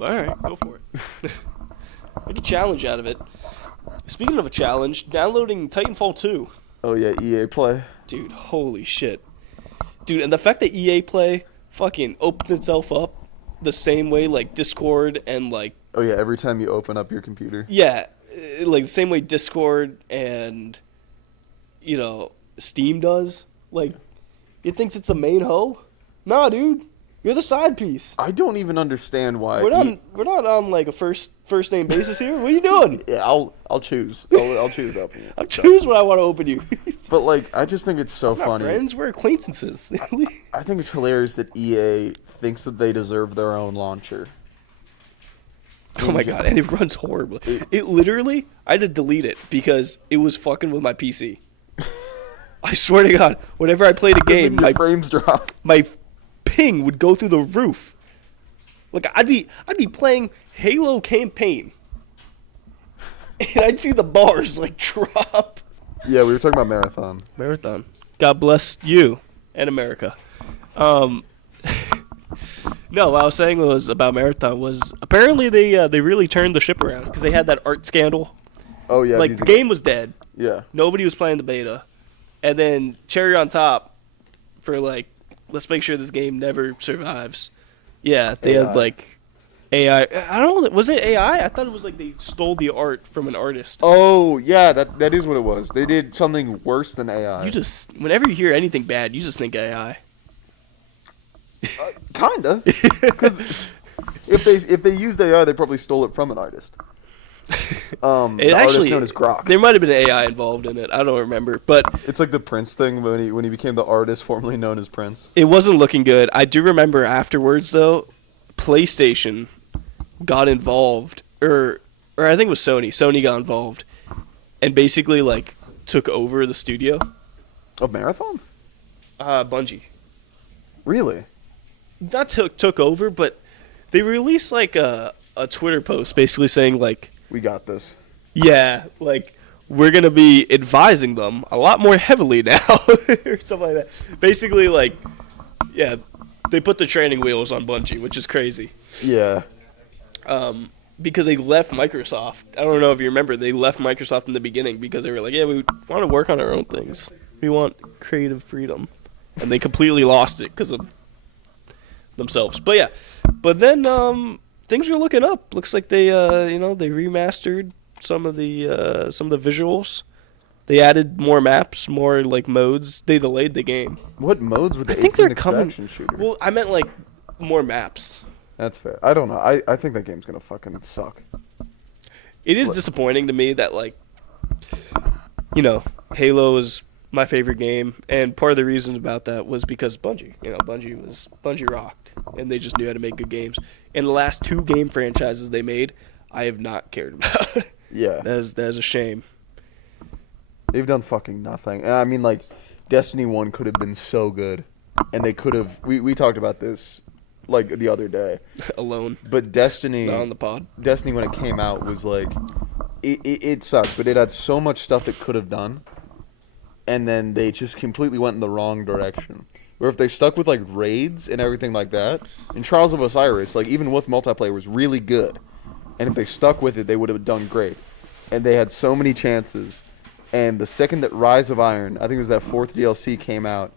All right, go for it. Make a challenge out of it. Speaking of a challenge, downloading Titanfall 2. Oh yeah, EA Play. Dude, holy shit. Dude, and the fact that EA Play fucking opens itself up the same way like Discord and like... Oh yeah, every time you open up your computer. Yeah, like the same way Discord and Steam does. Like, it thinks it's a main hoe. Nah, dude, you're the side piece. I don't even understand why. We're not on like a first name basis here. What are you doing? Yeah, I'll choose. I'll choose up. I'll choose when I want to open you. But like, I just think it's so we're funny. Not friends, we're acquaintances. I think it's hilarious that EA thinks that they deserve their own launcher. Oh my god, and it runs horribly. It literally, I had to delete it because it was fucking with my PC. I swear to God, whenever I played a game, my frames drop. My ping would go through the roof. Like I'd be playing Halo campaign, and I'd see the bars like drop. Yeah, we were talking about Marathon. Marathon. God bless you and America. No, what I was saying was about Marathon was apparently they really turned the ship around because they had that art scandal. Oh yeah, like the game was dead. Yeah, nobody was playing the beta, and then cherry on top, for like, let's make sure this game never survives. Yeah, they had like AI. I don't know. Was it AI? I thought it was like they stole the art from an artist. Oh yeah, that is what it was. They did something worse than AI. You just whenever you hear anything bad, you just think AI. Kinda, because if they used AI, they probably stole it from an artist. It actually artist known as Grok. There might have been AI involved in it. I don't remember, but it's like the Prince thing when he became the artist formerly known as Prince. It wasn't looking good. I do remember afterwards though, PlayStation got involved, or I think it was Sony. Sony got involved, and basically like took over the studio. Of Marathon? Bungie. Really? Not took over, but they released like a Twitter post basically saying like, we got this. Yeah, like we're gonna be advising them a lot more heavily now, or something like that. Basically, like, yeah, they put the training wheels on Bungie, which is crazy. Yeah. Because they left Microsoft. I don't know if you remember, they left Microsoft in the beginning because they were like, yeah, we want to work on our own things. We want creative freedom, and they completely lost it because of themselves. But yeah, but then things are looking up. Looks like they they remastered some of the visuals. They added more maps, more like modes. They delayed the game. What modes were they? I think they're coming. Shooter? Well, I meant like more maps. That's fair. I don't know. I think that game's gonna fucking suck. It is disappointing to me that like, Halo is my favorite game, and part of the reason about that was because Bungie. Bungie rocked, and they just knew how to make good games. And the last 2 game franchises they made, I have not cared about. Yeah, that is a shame. They've done fucking nothing. And I mean, like, Destiny 1 could have been so good, and they could have. We talked about this like the other day. Alone. But Destiny, not on the pod. Destiny when it came out was like, it sucked, but it had so much stuff it could have done. And then they just completely went in the wrong direction. Where if they stuck with like raids and everything like that, and Trials of Osiris, like even with multiplayer, was really good. And if they stuck with it, they would have done great. And they had so many chances. And the second that Rise of Iron, I think it was that 4th DLC came out,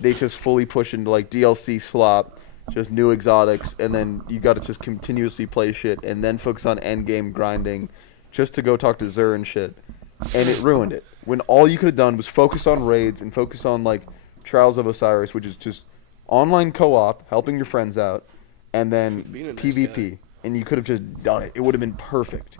they just fully pushed into like DLC slop, just new exotics, and then you got to just continuously play shit and then focus on endgame grinding just to go talk to Xur and shit. And it ruined it. When all you could have done was focus on raids and focus on like Trials of Osiris, which is just online co-op, helping your friends out, and then PvP. And you could have just done it. It would have been perfect.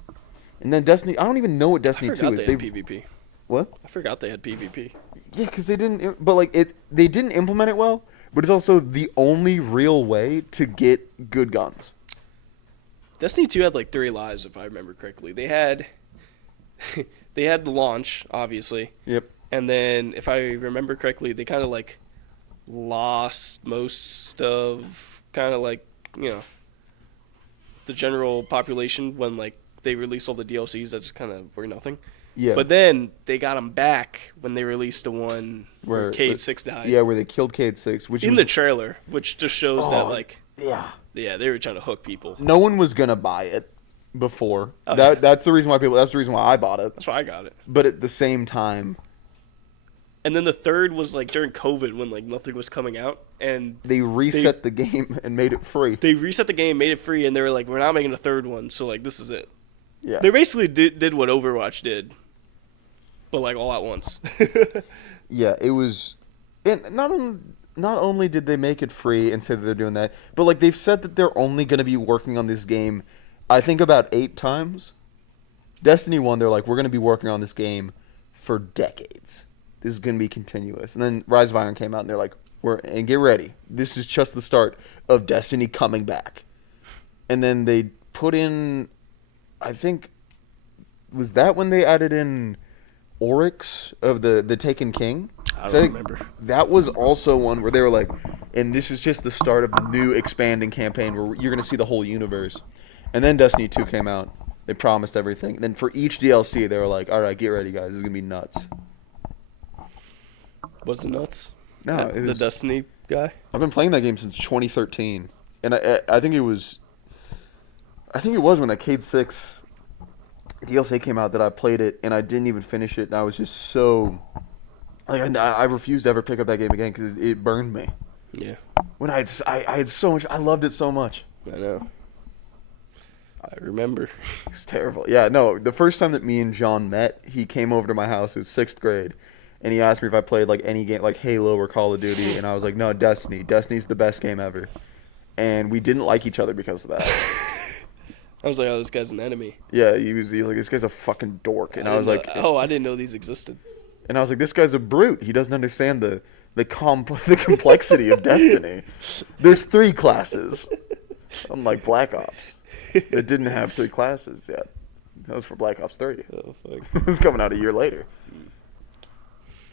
And then Destiny, I don't even know what Destiny 2 is. They had PvP. What? I forgot they had PvP. Yeah, because they didn't. But like they didn't implement it well. But it's also the only real way to get good guns. Destiny 2 had like 3 lives, if I remember correctly. They had the launch, obviously. Yep. And then, if I remember correctly, they kind of like lost most of kind of like the general population when like they released all the DLCs that just kind of were nothing. Yeah. But then they got them back when they released the one where Cade 6 died. Yeah, where they killed Cade 6, which in the trailer, which just shows that like yeah, they were trying to hook people. No one was gonna buy it before. Oh, that's the reason why That's the reason why I bought it. That's why I got it. But at the same time. And then the third was like during COVID when like nothing was coming out, and they reset the game and made it free. They reset the game, made it free, and they were like, "We're not making a third one, so like this is it." Yeah. They basically did what Overwatch did, but like all at once. Yeah, it was, and not only did they make it free and say that they're doing that, but like they've said that they're only going to be working on this game, I think about 8 times. Destiny 1, they're like, we're going to be working on this game for decades. This is going to be continuous. And then Rise of Iron came out, and they're like, and get ready. This is just the start of Destiny coming back. And then they put in, I think, was that when they added in Oryx of the Taken King? I don't remember. That was also one where they were like, and this is just the start of the new expanding campaign where you're going to see the whole universe. And then Destiny 2 came out. They promised everything. And then for each DLC, they were like, all right, get ready, guys. This is going to be nuts. What's the nuts? No, it was the Destiny guy. I've been playing that game since 2013, and I think it was when that Cade 6 DLC came out that I played it, and I didn't even finish it, and I was just so like I refused to ever pick up that game again because it burned me. Yeah. When I had so much, I loved it so much. I know. I remember. It was terrible. Yeah, no, the first time that me and John met, he came over to my house. It was 6th grade. And he asked me if I played like any game, like Halo or Call of Duty, and I was like, no, Destiny. Destiny's the best game ever. And we didn't like each other because of that. I was like, oh, this guy's an enemy. Yeah, he was like, this guy's a fucking dork. And I was like, I didn't know these existed. And I was like, this guy's a brute. He doesn't understand the complexity of Destiny. There's 3 classes, unlike Black Ops. It didn't have 3 classes yet. That was for Black Ops 3. Oh, fuck. It was coming out a year later.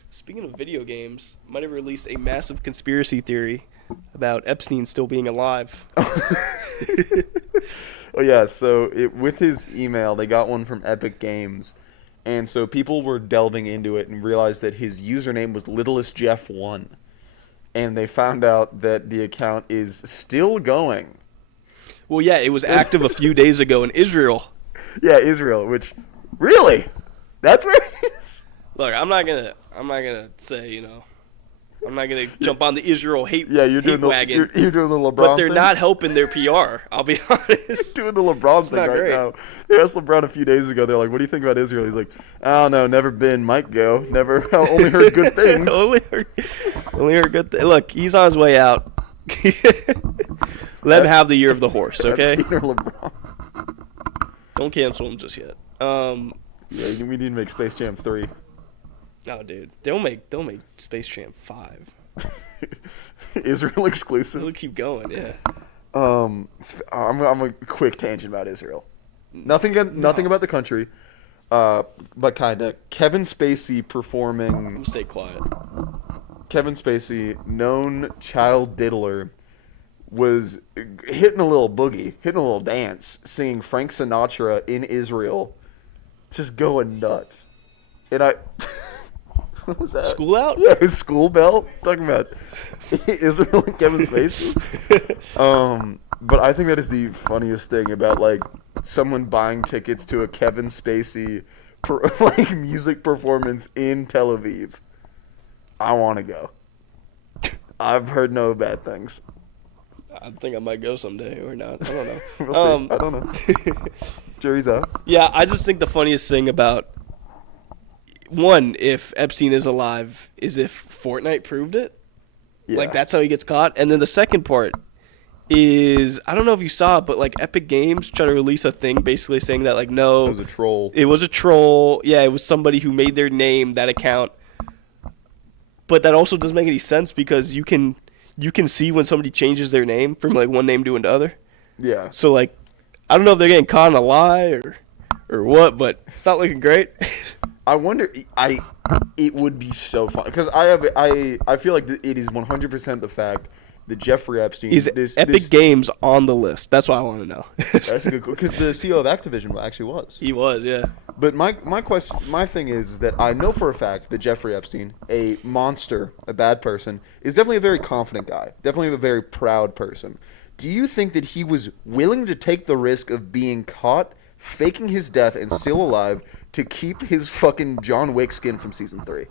Speaking of video games, might have released a massive conspiracy theory about Epstein still being alive. Oh yeah, so with his email, they got one from Epic Games, and so people were delving into it and realized that his username was LittlestJeff1, and they found out that the account is still going. Well, yeah, it was active a few days ago in Israel. Yeah, Israel, which really, that's where he is. Look, I'm not gonna say, I'm not gonna jump on the Israel hate wagon. You're doing the LeBron but they're thing? Not helping their PR. I'll be honest. Doing the LeBron thing right great. now. They asked LeBron a few days ago. They're like, "What do you think about Israel?" He's like, "I don't know. Never been. Might go. Never. Only heard good things. only heard good things. Look, he's on his way out. Let him have the year of the horse, okay? Epstein or LeBron. Don't cancel him just yet. Yeah, we need to make Space Jam 3. No, dude. They'll make Space Jam 5. Israel exclusive. They'll keep going, yeah. I'm a quick tangent about Israel. Nothing about the country, but kinda. Kevin Spacey performing. Stay quiet. Kevin Spacey, known child diddler, was hitting a little boogie, hitting a little dance, singing Frank Sinatra in Israel, just going nuts. And what was that? School Out? Yeah, his School Bell. Talking about Israel and Kevin Spacey. But I think that is the funniest thing about like someone buying tickets to a Kevin Spacey music performance in Tel Aviv. I want to go. I've heard no bad things. I think I might go someday or not. I don't know. We'll see. I don't know. Jury's out. Yeah, I just think the funniest thing about one, if Epstein is alive, is if Fortnite proved it. Yeah. Like that's how he gets caught. And then the second part is, I don't know if you saw it, but like Epic Games tried to release a thing basically saying that like no, it was a troll. It was a troll. Yeah, it was somebody who made their name that account. But that also doesn't make any sense because you can see when somebody changes their name from like one name to another. Yeah. So like, I don't know if they're getting caught in a lie or what, but it's not looking great. I wonder. It would be so fun because I feel like it is 100% the fact that Jeffrey Epstein is Epic Games on the list. That's what I want to know. That's a good because the CEO of Activision actually was. He was, yeah. But my thing is that I know for a fact that Jeffrey Epstein, a monster, a bad person, is definitely a very confident guy, definitely a very proud person. Do you think that he was willing to take the risk of being caught, faking his death, and still alive to keep his fucking John Wick skin from season 3?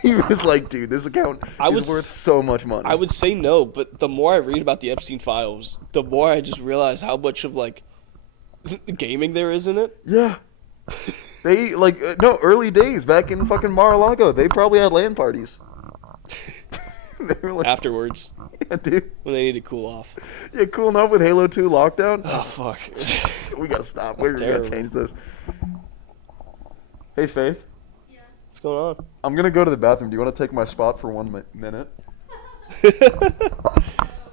He was like, dude, this account is worth so much money. I would say no, but the more I read about the Epstein files, the more I just realize how much of like Gaming there, isn't it? Yeah. They, like, no, early days back in fucking Mar-a-Lago, they probably had LAN parties. They were like, afterwards. Yeah, dude. When they need to cool off. Yeah, cooling off with Halo 2 lockdown. Oh, fuck. We gotta stop. That's We're gonna change this. Hey, Faith. Yeah. What's going on? I'm gonna go to the bathroom. Do you want to take my spot for 1 minute? You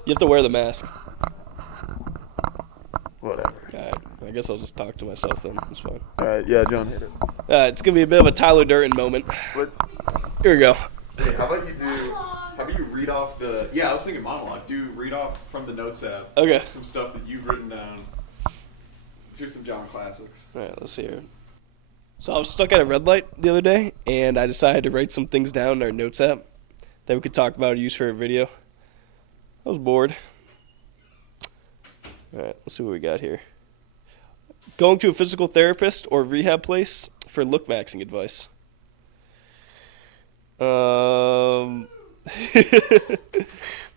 have to wear the mask. Whatever. Alright, I guess I'll just talk to myself then. It's fine. Alright, yeah, John, hit it. It's gonna be a bit of a Tyler Durden moment. Let's. Here we go. Hey, how about you read off the... Yeah, I was thinking monologue. Read off from the notes app. Okay. Some stuff that you've written down. Let's hear some John classics. Alright, let's see here. So I was stuck at a red light the other day, and I decided to write some things down in our notes app that we could talk about or use for a video. I was bored. Alright, let's see what we got here. Going to a physical therapist or rehab place for look maxing advice. They'll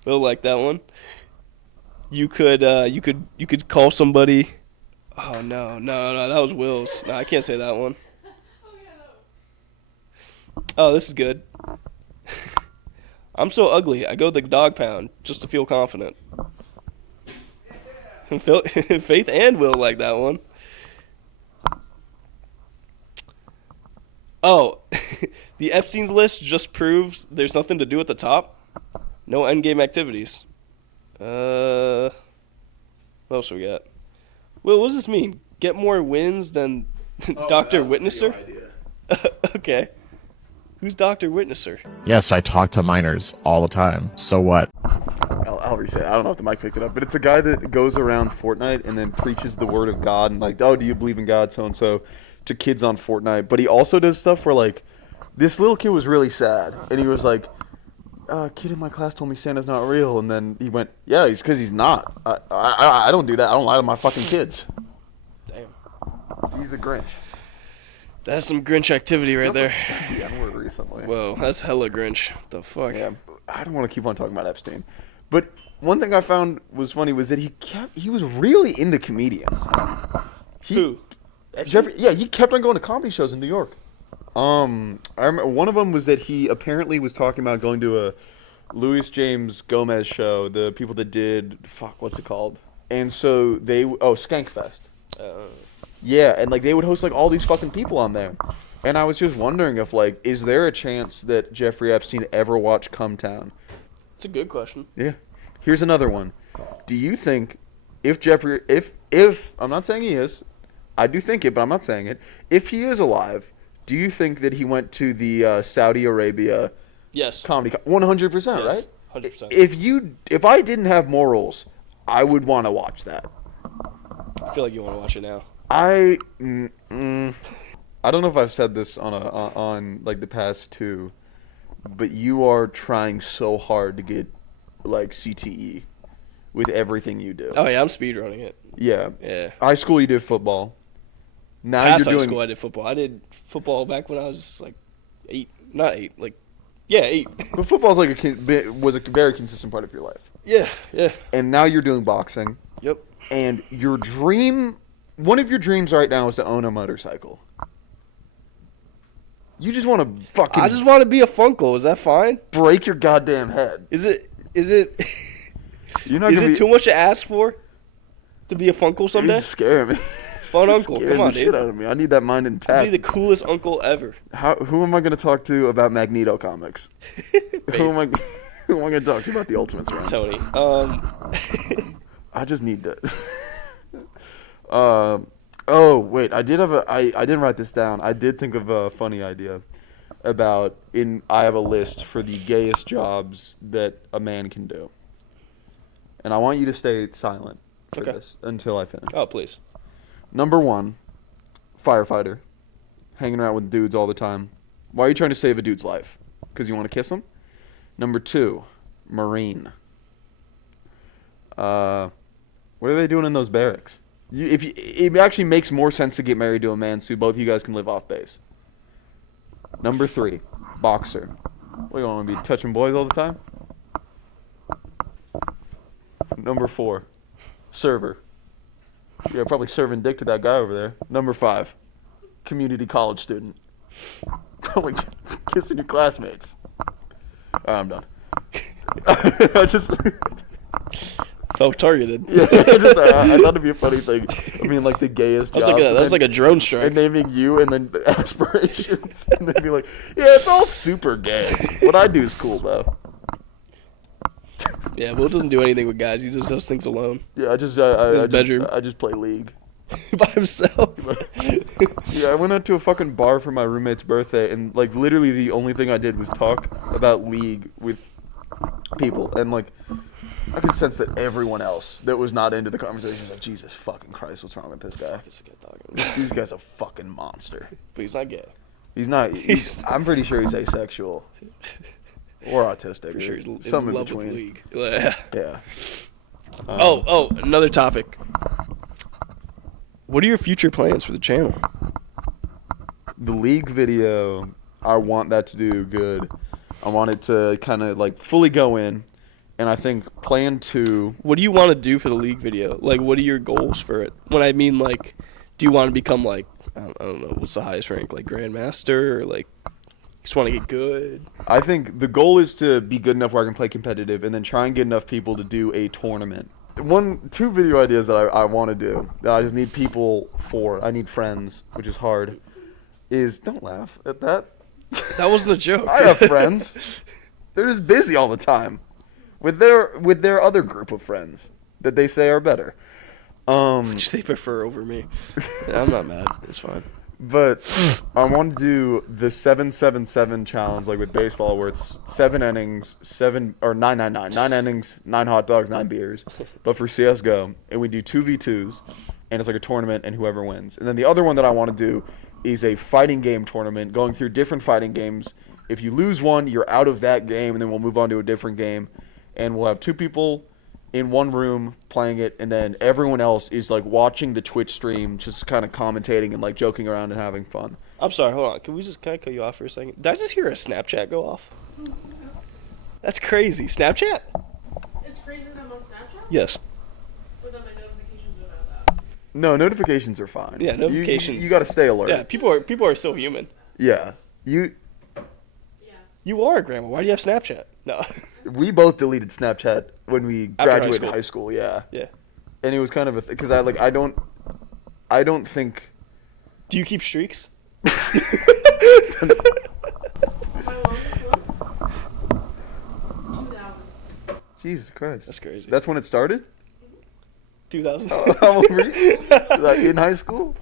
like that one. You could call somebody. Oh no, that was Will's. No, I can't say that one. Oh, this is good. I'm so ugly, I go to the dog pound just to feel confident. Faith and Will like that one. Oh, the Epstein's list just proves there's nothing to do at the top. No endgame activities. What else we got? Will, what does this mean? Get more wins than Dr. Witnesser? Okay. Who's Dr. Witnesser? Yes, I talk to minors all the time. So what? I'll reset. I don't know if the mic picked it up, but it's a guy that goes around Fortnite and then preaches the word of God and like, oh, do you believe in God, so and so, to kids on Fortnite. But he also does stuff where like, this little kid was really sad, and he was like, a kid in my class told me Santa's not real, and then he went, yeah, it's because he's not. I don't do that. I don't lie to my fucking kids. Damn. He's a Grinch. That's some Grinch activity right there. Yeah, I word recently. Whoa, that's hella Grinch. What the fuck? Yeah, I don't want to keep on talking about Epstein. But one thing I found was funny was that he was really into comedians. Who? Jeffrey, yeah, he kept on going to comedy shows in New York. I remember one of them was that he apparently was talking about going to a Louis James Gomez show, the people that did, what's it called? And so Skankfest. Yeah, and like they would host like all these fucking people on there. And I was just wondering if like, is there a chance that Jeffrey Epstein ever watched Come Town? It's a good question. Yeah. Here's another one. Do you think if I'm not saying he is, I do think it, but I'm not saying it. If he is alive, do you think that he went to the Saudi Arabia comedy? 100%, yes, right? 100%. If I didn't have morals, I would want to watch that. I feel like you want to watch it now. I don't know if I've said this on like the past two, but you are trying so hard to get like CTE with everything you do. Oh yeah, I'm speedrunning it. Yeah. Yeah. High school you did football. Now Past you're doing high school I did football. I did football back when I was like 8. Not 8. Like, yeah, 8. But football's like was a very consistent part of your life. Yeah. And now you're doing boxing. Yep. And one of your dreams right now is to own a motorcycle. You just want to fucking... I just want to be a Funko. Is that fine? Break your goddamn head. Is it You're not is it too much to ask for to be a Funko someday? You're scaring me. Fun uncle. Come on, dude. dude. Out of me. I need that mind intact. Be the coolest uncle ever. Who am I going to talk to about Magneto comics? Who am I going to talk to about the Ultimates round? Tony. I just need to... Oh wait, I didn't write this down. I did think of a funny idea about I have a list for the gayest jobs that a man can do, and I want you to stay silent for this until I finish. Oh please. Number 1, firefighter, hanging around with dudes all the time. Why are you trying to save a dude's life? Because you want to kiss him. Number 2, Marine. What are they doing in those barracks? It actually makes more sense to get married to a man so both of you guys can live off base. Number 3, boxer. What, you want to be touching boys all the time? Number 4, server. Yeah, probably serving dick to that guy over there. Number 5, community college student. Probably kissing your classmates. I'm done. I just felt targeted. Yeah, I thought it'd be a funny thing. I mean, like the gayest jobs. That was like a drone strike. And naming you and then the aspirations. And then be like, yeah, it's all super gay. What I do is cool, though. Yeah, Will doesn't do anything with guys. He just does things alone. Yeah, his bedroom. I just play League. By himself. Yeah, I went out to a fucking bar for my roommate's birthday, and like literally the only thing I did was talk about League with people, and like I could sense that everyone else that was not into the conversation was like, Jesus fucking Christ, what's wrong with this guy? This guy's a fucking monster. But he's not gay. He's not. I'm pretty sure he's asexual or autistic. Pretty sure he's some in in love between. with League. Yeah. Yeah. Another topic. What are your future plans for the channel? The League video, I want that to do good. I want it to kind of like fully go in, and I think plan 2. What do you want to do for the League video? Like, what are your goals for it? When I mean, like, do you want to become like, I don't know, what's the highest rank, like Grandmaster, or like, you just want to get good? I think the goal is to be good enough where I can play competitive, and then try and get enough people to do a tournament. 2 video ideas that I want to do that I just need people for. I need friends, which is hard. Is don't laugh at that. That wasn't a joke. I have friends. They're just busy all the time with their other group of friends that they say are better. Which they prefer over me. Yeah, I'm not mad. It's fine. But I want to do the 7-7-7 challenge, like with baseball, where it's 7 innings, 9 innings, 9 hot dogs, 9 beers. But for CS:GO, and we do 2v2s, and it's like a tournament, and whoever wins. And then the other one that I want to do is a fighting game tournament, going through different fighting games. If you lose one, you're out of that game, and then we'll move on to a different game, and we'll have 2 people in one room playing it, and then everyone else is like watching the Twitch stream, just kind of commentating and like joking around and having fun. I'm sorry, hold on. Can I cut you off for a second? Did I just hear a Snapchat go off? That's crazy. Snapchat? It's crazy that I'm on Snapchat? Yes. But then my notifications are not that. No, notifications are fine. Yeah, notifications. You got to stay alert. Yeah, people are still human. Yeah. Yeah. You are a grandma. Why do you have Snapchat? No. We both deleted Snapchat when we graduated high school. Yeah. Yeah. And it was kind of a because I don't think. Do you keep streaks? My longest one? 2000. Jesus Christ. That's crazy. That's when it started? 2000. How old were you? In high school?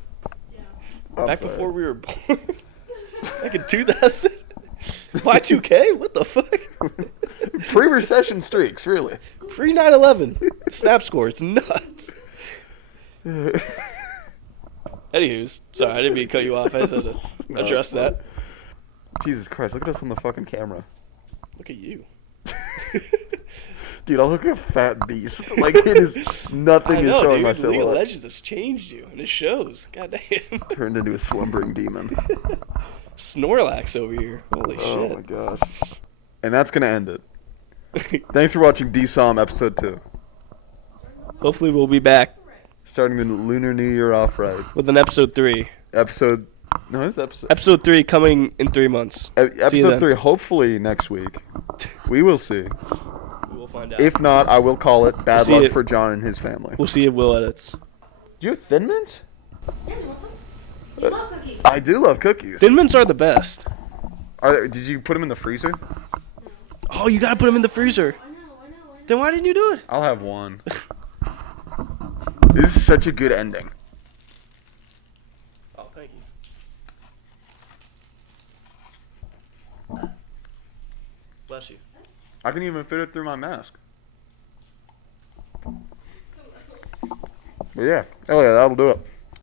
Yeah. Back before we were born. Back in 2000. Y2K? What the fuck? Pre-recession streaks, really. Pre 9/11. Snap score. It's nuts. Anywho's, sorry, I didn't mean to cut you off. I just had to address that. Jesus Christ, look at us on the fucking camera. Look at you. Dude, I look like a fat beast. Like, it is nothing is showing my League of silhouette. Legends has changed you, and it shows. God damn. Turned into a slumbering demon. Snorlax over here. Holy shit. Oh my gosh. And that's going to end it. Thanks for watching DSOM episode 2. Hopefully we'll be back Starting the Lunar New Year off right. with an episode 3. Episode 3 coming in 3 months. See you Episode then. 3, hopefully next week. We will see. We will find out. If not, I will call it bad See luck it. for John and his family. We'll see if Will edits. Do you have Thin Mints? Yeah, what's up? You love cookies. I do love cookies. Thin Mints are the best. Did you put them in the freezer? Oh, you gotta put them in the freezer. I know. Then why didn't you do it? I'll have one. This is such a good ending. Oh, thank you. Bless you. I can even fit it through my mask. But yeah, hell yeah, that'll do it.